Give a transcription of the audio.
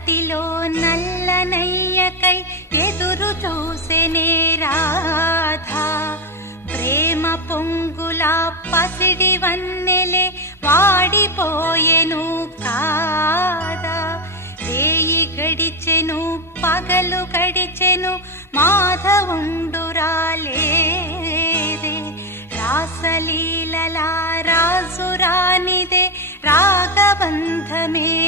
మట్టిలో నల్లనయ్యకై ఎదురు చూసెనే రాధా. ప్రేమ పొంగుల పసిడి వన్నెలే వాడిపోయెను కాదా. రేయి గడిచెను పగలు గడిచెను మాధవుండు రాలేదే. రాసలీలలా రాజురానిదే రాగబంధమే